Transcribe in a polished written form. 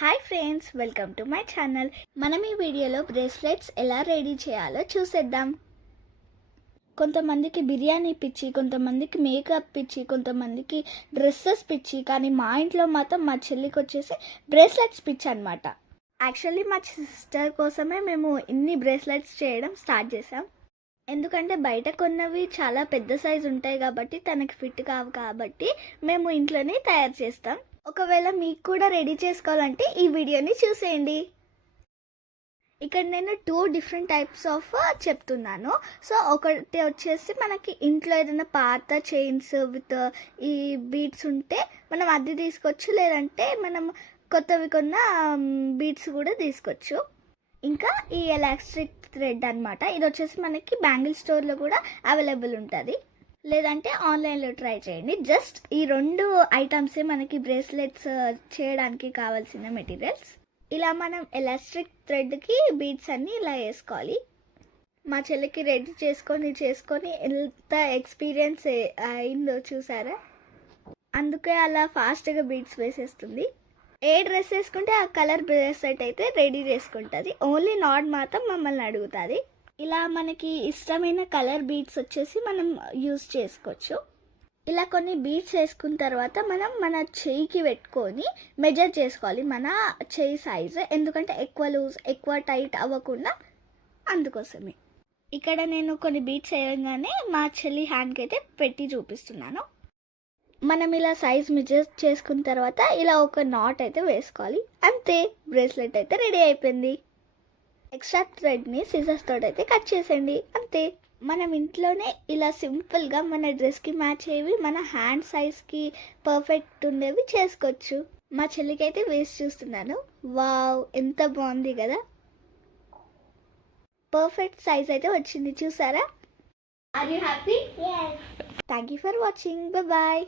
Hi friends, welcome to my channel. మనం ఈ వీడియోలో బ్రేస్లెట్స్ ఎలా రెడీ చేయాలో చూసేద్దాం. కొంతమందికి బిర్యానీ పిచ్చి, కొంతమందికి మేకప్ పిచ్చి, కొంతమందికి డ్రెస్సెస్ పిచ్చి. కానీ మా ఇంట్లో మాత్రం మా చెల్లికి వచ్చేసి బ్రేస్లెట్స్ పిచ్చి అనమాట. యాక్చువల్లీ మా సిస్టర్ కోసమే మేము ఇన్ని బ్రేస్లెట్స్ చేయడం స్టార్ట్ చేసాం. ఎందుకంటే బయట కొన్నవి చాలా పెద్ద సైజు ఉంటాయి కాబట్టి తనకి ఫిట్ కావు కాబట్టి మేము ఇంట్లోనే తయారు చేస్తాం. ఒకవేళ మీకు కూడా రెడీ చేసుకోవాలంటే ఈ వీడియోని చూసేయండి. ఇక్కడ నేను 2 డిఫరెంట్ టైప్స్ ఆఫ్ చెప్తున్నాను. సో ఒకటి వచ్చేసి మనకి ఇంట్లో ఏదైనా పాత చైన్స్ విత్ ఈ బీడ్స్ ఉంటే మనం అది తీసుకోవచ్చు, లేదంటే మనం కొత్తవి కొన్న బీడ్స్ కూడా తీసుకోవచ్చు. ఇంకా ఈ ఎలాస్టిక్ థ్రెడ్ అనమాట, ఇది వచ్చేసి మనకి బ్యాంగిల్ స్టోర్లో కూడా అవైలబుల్ ఉంటుంది, లేదంటే ఆన్లైన్లో ట్రై చేయండి. జస్ట్ ఈ 2 ఐటమ్సే మనకి బ్రేస్లెట్స్ చేయడానికి కావాల్సిన మెటీరియల్స్. ఇలా మనం ఎలాస్టిక్ థ్రెడ్కి బీడ్స్ అన్నీ ఇలా వేసుకోవాలి. మా చెల్లికి రెడీ చేసుకొని ఎంత ఎక్స్పీరియన్స్ అయిందో చూసారా. అందుకే అలా ఫాస్ట్గా బీడ్స్ వేసేస్తుంది. ఏ డ్రెస్ వేసుకుంటే ఆ కలర్ బ్రేస్లెట్ అయితే రెడీ చేసుకుంటుంది. ఓన్లీ నాట్ మాత్రం మమ్మల్ని అడుగుతుంది. ఇలా మనకి ఇష్టమైన కలర్ బీడ్స్ వచ్చేసి మనం యూజ్ చేసుకోవచ్చు. ఇలా కొన్ని బీడ్స్ వేసుకున్న తర్వాత మనం మన చెయ్యికి పెట్టుకొని మెజర్ చేసుకోవాలి మన చెయ్యి సైజు, ఎందుకంటే ఎక్కువ లూజ్ ఎక్కువ టైట్ అవ్వకుండా, అందుకోసమే. ఇక్కడ నేను కొన్ని బీడ్స్ వేయగానే మా చెల్లి హ్యాండ్కి అయితే పెట్టి చూపిస్తున్నాను. మనం ఇలా సైజ్ మెజర్ చేసుకున్న తర్వాత ఇలా ఒక నాట్ అయితే వేసుకోవాలి. అంతే, బ్రేస్లెట్ అయితే రెడీ అయిపోయింది. ఎక్స్ట్రా థ్రెడ్ని సిజర్స్ తోటి అయితే కట్ చేసేయండి, అంతే. మనం ఇంట్లోనే ఇలా సింపుల్గా మన డ్రెస్కి మ్యాచ్ అయ్యేవి, మన హ్యాండ్ సైజ్కి పర్ఫెక్ట్ ఉండేవి చేసుకోవచ్చు. మా చెల్లికి అయితే వేసి చూస్తున్నాను. వావ్, ఎంత బాగుంది కదా. పర్ఫెక్ట్ సైజ్ అయితే వచ్చింది, చూసారా. Are you happy? Thank you for watching. Bye.